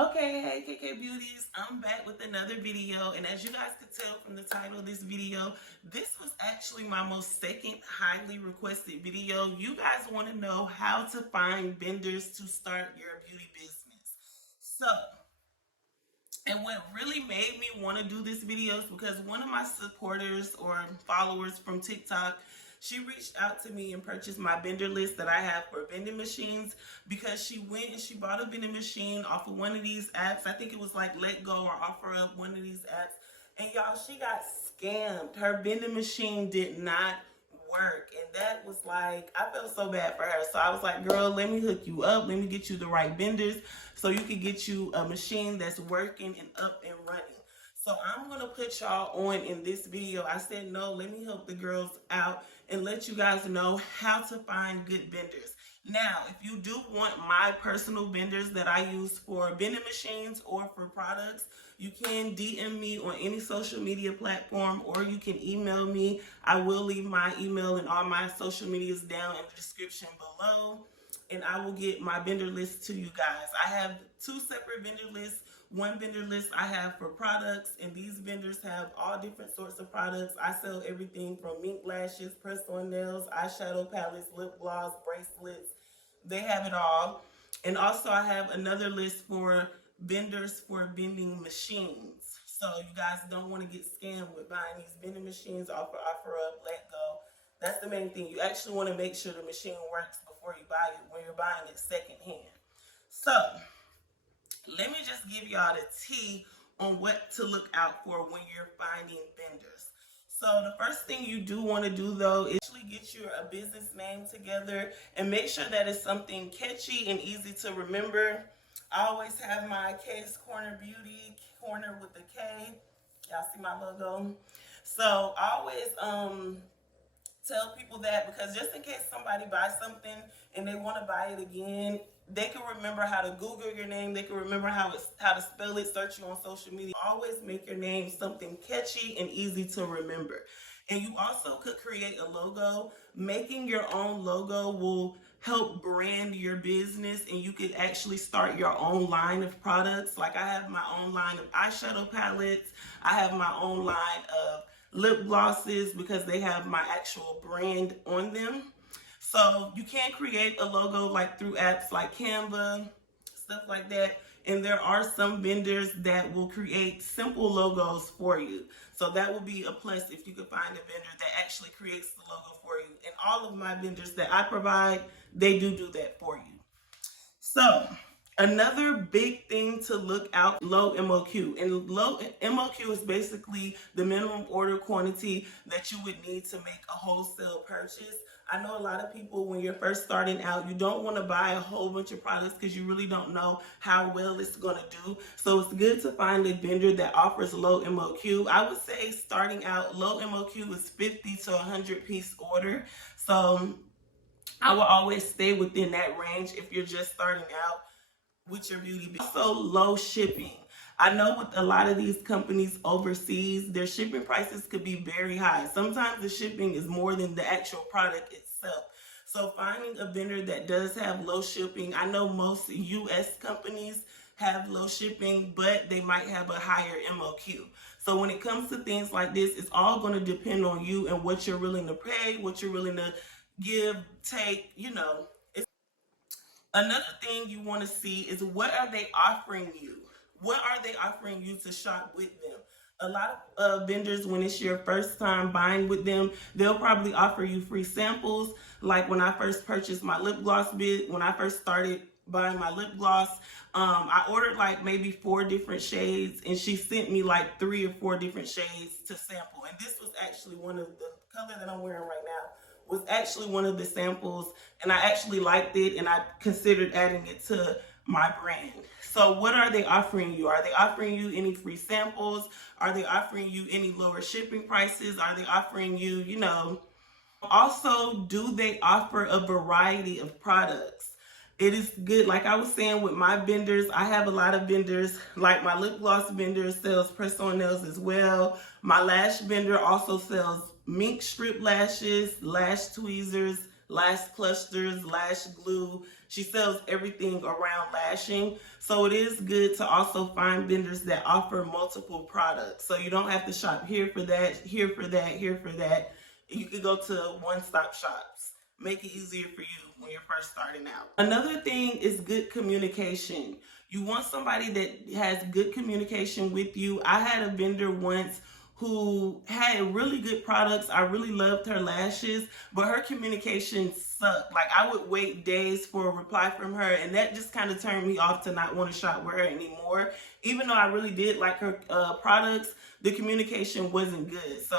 Okay, hey KK Beauties, I'm back with another video, and as you guys could tell from the title of this video, this was actually my most second highly requested video. You guys want to know how to find vendors to start your beauty business. So, and what really made me want to do this video is because one of my supporters or followers from TikTok, she reached out to me and purchased my vendor list that I have for vending machines because she went and she bought a vending machine off of one of these apps. I think it was like Let Go or OfferUp, one of these apps. And y'all, she got scammed. Her vending machine did not work, and that was like, I felt so bad for her. So I was like, girl, let me hook you up, let me get you the right vendors so you can get you a machine that's working and up and running. So I'm gonna put y'all on in this video. I said, no, let me help the girls out and let you guys know how to find good vendors. Now, if you do want my personal vendors that I use for vending machines or for products, you can DM me on any social media platform, or you can email me. I will leave my email and all my social medias down in the description below, and I will get my vendor list to you guys. I have two separate vendor lists. One vendor list I have for products, and these vendors have all different sorts of products. I sell everything from mink lashes, press-on nails, eyeshadow palettes, lip gloss, bracelets. They have it all. And also I have another list for vendors for vending machines. So you guys don't want to get scammed with buying these vending machines off of OfferUp, Let Go. That's the main thing. You actually want to make sure the machine works before you buy it when you're buying it secondhand. So let me just give y'all the tea on what to look out for when you're finding vendors. So the first thing you do want to do though is actually get your business name together and make sure that it's something catchy and easy to remember. I always have my K's Corner Beauty, corner with the K. Y'all see my logo? So I always tell people that, because just in case somebody buys something and they want to buy it again, they can remember how to Google your name. They can remember how to spell it, search you on social media. Always make your name something catchy and easy to remember. And you also could create a logo. Making your own logo will help brand your business, and you could actually start your own line of products. Like I have my own line of eyeshadow palettes. I have my own line of lip glosses because they have my actual brand on them. So you can create a logo like through apps like Canva, stuff like that. And there are some vendors that will create simple logos for you. So that will be a plus if you could find a vendor that actually creates the logo for you. And all of my vendors that I provide, they do that for you. So another big thing to look out, low MOQ. And low MOQ is basically the minimum order quantity that you would need to make a wholesale purchase. I know a lot of people, when you're first starting out, you don't want to buy a whole bunch of products because you really don't know how well it's going to do. So it's good to find a vendor that offers low MOQ. I would say starting out, low MOQ is 50 to 100 piece order. So I will always stay within that range if you're just starting out with your beauty business. Also, low shipping. I know with a lot of these companies overseas, their shipping prices could be very high. Sometimes the shipping is more than the actual product itself. So finding a vendor that does have low shipping, I know most US companies have low shipping, but they might have a higher MOQ. So when it comes to things like this, it's all going to depend on you and what you're willing to pay, what you're willing to give, take, Another thing you want to see is, what are they offering you? What are they offering you to shop with them? A lot of vendors, when it's your first time buying with them, they'll probably offer you free samples. Like when I first purchased my lip gloss when I first started buying my lip gloss, I ordered like maybe 4 different shades, and she sent me like 3 or 4 different shades to sample. And this was actually one of the color that I'm wearing right now was actually one of the samples, and I actually liked it, and I considered adding it to my brand. So what are they offering you? Are they offering you any free samples? Are they offering you any lower shipping prices? Are they offering you, Also, do they offer a variety of products? It is good. Like I was saying with my vendors, I have a lot of vendors. Like my lip gloss vendor sells press-on nails as well. My lash vendor also sells mink strip lashes, lash tweezers, lash clusters, lash glue. She sells everything around lashing. So it is good to also find vendors that offer multiple products. So you don't have to shop here for that, here for that, here for that. You could go to one-stop shops. Make it easier for you when you're first starting out. Another thing is good communication. You want somebody that has good communication with you. I had a vendor once who had really good products. I really loved her lashes, but her communication sucked. Like, I would wait days for a reply from her, and that just kind of turned me off to not want to shop with her anymore. Even though I really did like her products, the communication wasn't good. So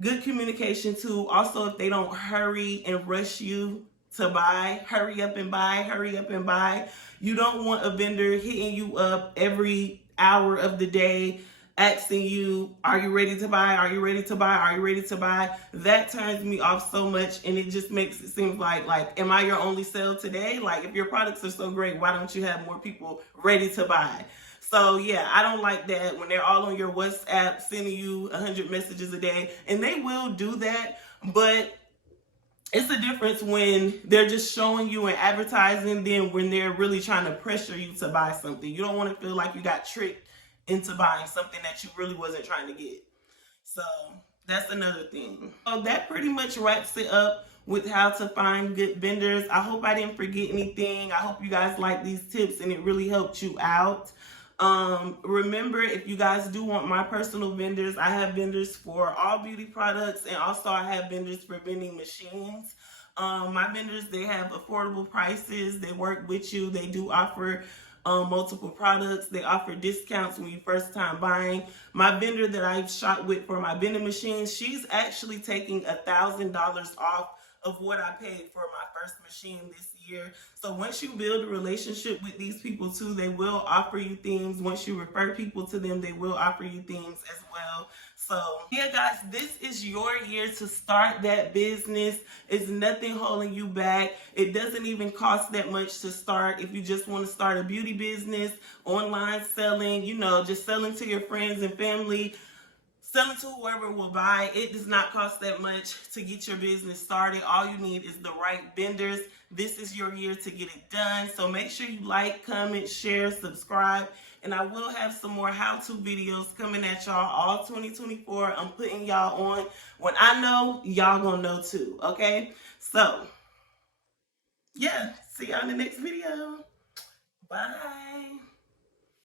good communication too. Also, if they don't hurry and rush you to buy, hurry up and buy, hurry up and buy. You don't want a vendor hitting you up every hour of the day asking you, are you ready to buy? Are you ready to buy? Are you ready to buy? That turns me off so much, and it just makes it seem like, am I your only sale today? Like, if your products are so great, why don't you have more people ready to buy? So yeah, I don't like that when they're all on your WhatsApp sending you 100 messages a day, and they will do that, but it's a difference when they're just showing you and advertising than when they're really trying to pressure you to buy something. You don't want to feel like you got tricked into buying something that you really wasn't trying to get. So that's another thing. So that pretty much wraps it up with how to find good vendors. I hope I didn't forget anything. I hope you guys like these tips and it really helped you out. Remember, if you guys do want my personal vendors, I have vendors for all beauty products, and also I have vendors for vending machines. My vendors, they have affordable prices. They work with you. They do offer multiple products. They offer discounts when you first time buying. My vendor that I've shot with for my vending machines, she's actually taking $1,000 off of what I paid for my first machine this year. So once you build a relationship with these people too, they will offer you things. Once you refer people to them, they will offer you things as well. So yeah, guys, this is your year to start that business. It's nothing holding you back. It doesn't even cost that much to start. If you just want to start a beauty business, online selling, just selling to your friends and family, selling to whoever will buy. It does not cost that much to get your business started. All you need is the right vendors. This is your year to get it done. So make sure you like, comment, share, subscribe. And I will have some more how-to videos coming at y'all all 2024. I'm putting y'all on. When I know, y'all gonna know too, okay? So, yeah, see y'all in the next video. Bye.